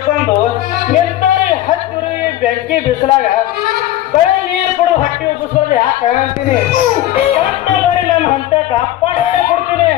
ಹಿಡ್ಕೊಂಡು ನಿಂತರೆ ಹತ್ತಿರಿ ಬೆಂಕಿ ಬಿಸಿಲಾಗ ಬರೀ ನೀರು ಕೊಡು ಹಟ್ಟಿ ಉಬ್ಬಿಸೋದು ಯಾಕೆ ಅಂತೀನಿ ಬರೀ ನಾನು ಹಂತಕ್ಕೆ ಪಟ್ಟೆ ಕೊಡ್ತೀನಿ.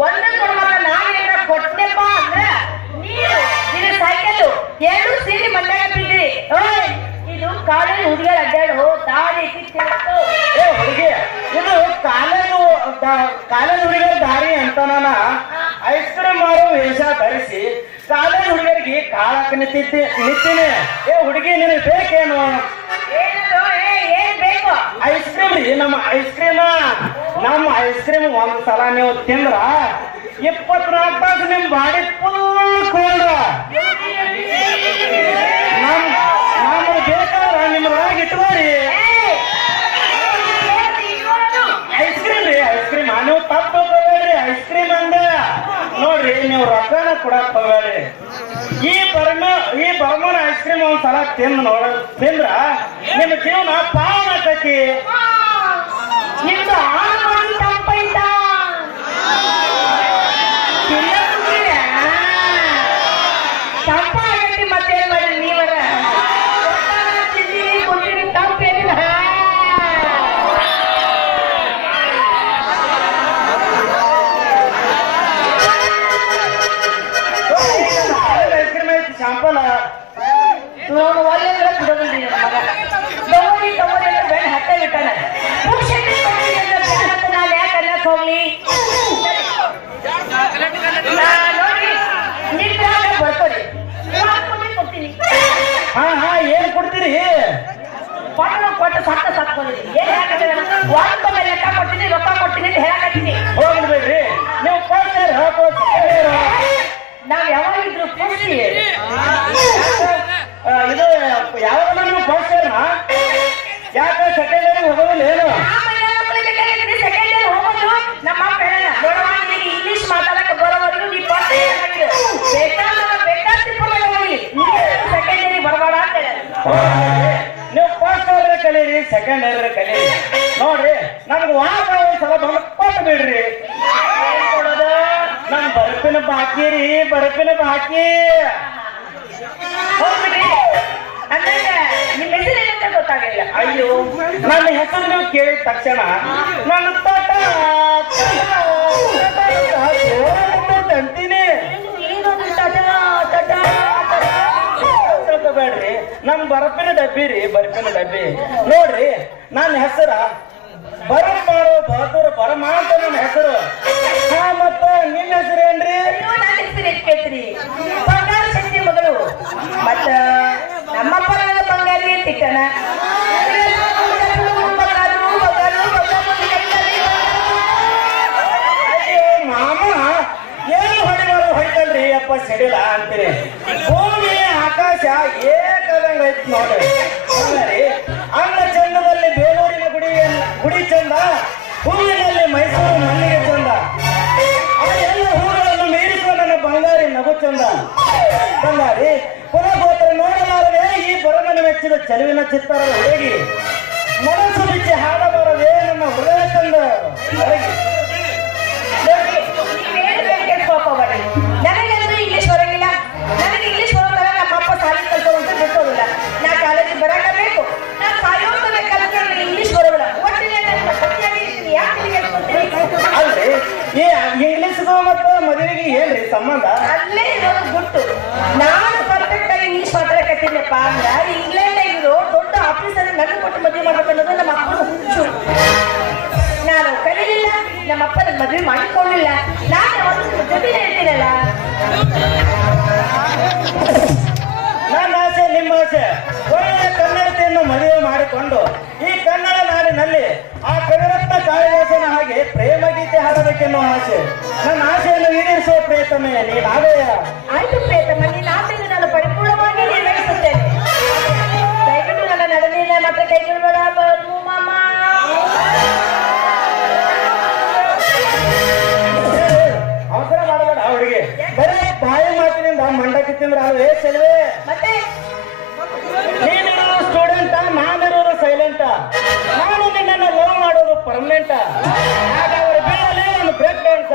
ಒಂದ ಕೊಡುವಾಗ ನಾವೇನ ಕೊಟ್ಟೆಪ್ಪ ಅಂದ್ರೆ ನೀನು ನಿನ್ನ ಸೈಕಲ್ ಎರಡು ಸೇರಿ ಮಂಡ್ಯಾಗ ಬಿದ್ದಿರಿ ಇದು ಕಾಲೇಜ್ ಹುಡುಗಿಯರ ಅಡ್ಡಾಡು ದಾಡಿ ಕಿತ್ತು ಏ ಹುಡುಗಿ ಇದು ಕಾಲೇಜು ಕಾಲೇಜ್ ಹುಡುಗರ ದಾರಿ ಅಂತ ನಾನು ಐಸ್ ಕ್ರೀಮ್ ಮಾರೋ ವೇಷ ಧರಿಸಿ ಕಾಲೇಜ್ ಹುಡುಗರಿಗೆ ಕಾಳಕ್ಕೆ ನಿಂತಿದ್ದೆ ನಿಂತೀನಿ. ಏ ಹುಡುಗಿ ನಿನಗೆ ಬೇಕೇನು? ಐಸ್ ಕ್ರೀಮ್ ರೀ ನಮ್ಮ ಐಸ್ ಕ್ರೀಮ್ ನಮ್ಮ ಐಸ್ ಕ್ರೀಮ್ ಒಂದ್ ಸಲ ನೀವು ತಿಂದ್ರ ಇಪ್ಪತ್ನಾಲ್ಕು ತಾಸು ನಿಮ್ ಬಾಡಿ ಫುಲ್ ಕೋಲ್ಡ್ ನಮ್ ನಮ್ಮ ಬೇಕಾದ್ರ ನಿಮ್ಮ ಇಟ್ಕೋರಿ ಐಸ್ ಕ್ರೀಮ್ ರೀ ಐಸ್ ಕ್ರೀಮ್ ನೀವು ತಪ್ಪು ತಗೋಬೇಡ್ರಿ ಐಸ್ ಕ್ರೀಮ್ ಅಂದ. ನೋಡ್ರಿ, ನೀವು ರೊಕ್ಕನ ಕೊಡಕ್ ಹೋಗ್ಬೇಡ್ರಿ. ಈ ಬರ್ಮ, ಈ ಬರ್ಮನ ಐಸ್ ಕ್ರೀಮ್ ಒಂದ್ ಸಲ ತಿಂದ್ ನೋಡ, ತಿಂದ್ರ ನಿಮ್ ಜೀವನ ಪಾವನ ಆಕತಿ ನಿಮ್ದು ಶಾಂಪಲ್ ನೋಡು, ಒಳ್ಳೆದ್ರ ಬಿಡೋದಿಲ್ಲ ನನ್ನ ತಗೊಂಡು ಬೆಣ್ಣೆ ಹತ್ತ ಹತ್ತ ನಾನ್ ಯಾಕೆ ಅನ್ನಕ್ ಹೋಗ್ಲಿ ಹಾ ಹಾ, ಏನ್ ಕೊಡ್ತೀರಿ? ಪಟ್ಟಣ ಕೊಟ್ಟು ಸತ್ತ ಸತ್ ಬಂದಿದ್ದೀನಿ ಏನ್ ಹೇಳಕತ್ತೀನಿ ಮೇಲೆ ಲೆಕ್ಕ ಕೊಡ್ತೀನಿ, ರೊಕ್ಕ ಕೊಡ್ತೀನಿ ಅಂತ ಹೇಳಕತ್ತೀನಿ. ಹೋಗ್ಬಿಡ್ಬೇಡ್ರಿ. ಕಲೀರಿ ನೋಡ್ರಿ ನಮ್ಗೆ ವಾಹನ ಸಲ ಬಂದು ಕೊಟ್ಟು ಬಿಡ್ರಿ ನನ್ ಬರಪಿನ ಬಾಕಿ ರೀ ಬರಪಿನ ಬಾಕಿ ಅಯ್ಯೋ ನನ್ನ ಹೆಸರು ನೀವು ಕೇಳಿದ ತಕ್ಷಣ ನನ್ನ ತಿಳ್ಕೊಬೇಡ್ರಿ ನಮ್ ಬರಪಿನ ಡಬ್ಬಿ ರೀ ಬರಪಿನ ಡಬ್ಬಿ. ನೋಡ್ರಿ ನನ್ನ ಹೆಸರ ಬರಂ ಮಾಡೋ ಬಹದ್ದೂರ್ ಬರಮ ಅಂತ ನನ್ನ ಹೆಸರು. ಹಾ ಮತ್ತ ನಿನ್ನ ಹೆಸರು ಏನ್ರಿ? ಅಯ್ಯೋ ನನ್ನ ಹೆಸರು ಎಲ್ಲಿ ಕೇಳ್ತೀರಿ? ಬಂಗಾರ ಶಕ್ತಿ ಮಗಳು. ಮತ್ತ ನಮ್ಮಪ್ಪ ನನ್ನ ಬಂಗಾರಿ. ಅಯ್ಯೋ ಮಾಮ ಏನು ಹೊಡಿಬಾರ ಹೊಡಿತಲ್ರಿ ಅಪ್ಪ ಸಿಡಿಲ ಅಂತೀರಿ. ಭೂಮಿ ಆಕಾಶ ಏಕದಂಗ ಬರಮನೆ ಚಲುವಿನ ಮನಸು ಹುಡುಗಿ. ಮನಸ್ಸು ಬಿಚ್ಚಿ ಹಾಡಬಾರದೇ ನನ್ನ ಹೃದಯ ತಂದ. ಹೊರಗೆ ಇಂಗ್ಲಿಷ್ ಬರಂಗಿಲ್ಲ. ನನಗೆ ಇಂಗ್ಲಿಷ್ ಬರೋ ತರ ನಮ್ಮ ಅಪ್ಪ ಸಾಲಿ ಕಲ್ಸೋದಂತ ಬಿಟ್ಟೋದಿಲ್ಲ. ನಾ ಕಾಲೇಜಿಗೆ ಬರಬೇಕು ನಾ ಕಲ್ತ್ರೆ ನನಗೆ ಇಂಗ್ಲಿಷ್ ಬರೋದಿಲ್ಲ. ಒಟ್ಟಿಗೆ ನಾನು ಸತ್ಯಾಗಿ ಯಾಕೆ ತಲೆ ಕೆಡ್ಸ್ಕೊಳ್ತೀರಿ? ಅಲ್ರಿ ಈ ಇಂಗ್ಲಿಷ್ಗೂ ಮತ್ತು ಮದುವೆಗೆ ಏನ್ರಿ ಸಂಬಂಧ? ಅಲ್ಲೇ ಇರೋದು ಗುಟ್ಟು. ನಾನು ಪರ್ಫೆಕ್ಟ್ ಆಗಿ ಇಂಗ್ಲಿಷ್ ಮಾತಾಡಕತ್ತೀನಪ್ಪ ಅಂದ್ರ ನನ್ನ ಕೊಟ್ಟು ಮದುವೆ ಮಾಡಬೇಕು ಅನ್ನೋದು ನಮ್ಮ ಅಪ್ಪನ ಹುಚ್ಚು. ನಾನು ಕಲೀಲಿಲ್ಲ ನಮ್ಮ ಅಪ್ಪನ ನನ್ನ ಮದುವೆ ಮಾಡಿಕೊಳ್ಳಿಲ್ಲ. ನಾನು ಯಾವತ್ತೂ ಜೊತೆ ಹೇಳ್ತೀನಲ್ಲ ನನ್ನ ಆಸೆ ನಿಮ್ಮ ಆಸೆ. ಒಳ್ಳೆಯ ಕನ್ನಡತೆಯನ್ನು ಮದುವೆ ಮಾಡಿಕೊಂಡು ಈ ಕನ್ನಡ ನಾಡಿನಲ್ಲಿ ಆ ಕವಿರತ್ನ ಕಾಳಿದಾಸನ ಹಾಗೆ ಪ್ರೇಮ ಗೀತೆ ಹಾಡಬೇಕೆನ್ನುವ ಆಸೆ. ನನ್ನ ಆಸೆಯನ್ನು ಈಡೇರಿಸುವ ಪ್ರಯತ್ನ ನೀನಾವೆಯ ಆಯ್ತು ಪ್ರೇತಮ್ಮ ಮತ್ತೆ ಕೈಗೊಳ್ಬೇಡ ಬರು ಮಾಮ. ಅವಸರ ಮಾಡಬೇಡ ಅವಳಿಗೆ ಬರೀ ಬಾಯಿ ಮಾತಿನಿಂದ ಮಂಡಕ್ಕಿ ತಿಂದ್ರ ಅಲ್ವೇ? ಚೆಲುವೆ ಮತ್ತೆ ನೀನಿರೋದು ಸ್ಟೂಡೆಂಟ ನಾನಿರೋದು ಸೈಲೆಂಟ ನಾನು ನಿನ್ನನ್ನು ಲವ್ ಮಾಡೋದು ಪರ್ಮನೆಂಟ ಆಗ ಅವರು ಬೀಳಲಿ ಒಂದು ಬ್ರೇಕ್ ಡ್ಯಾನ್ಸ್